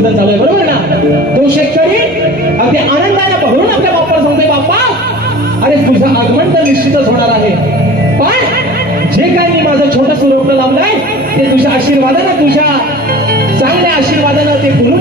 Season चालू आहे, बरोबर ना? तो शेतकरी अगदी आनंदाने भरून आपल्या बाप्पाला सांगतोय, बाप्पा अरे तुझं आगमन तर निश्चितच होणार आहे, पण जे काही मी माझं छोटंसं रोपटं लावलंय ते तुझ्या आशीर्वादानं, तुझ्या चांगल्या आशीर्वादानं ते पूर्ण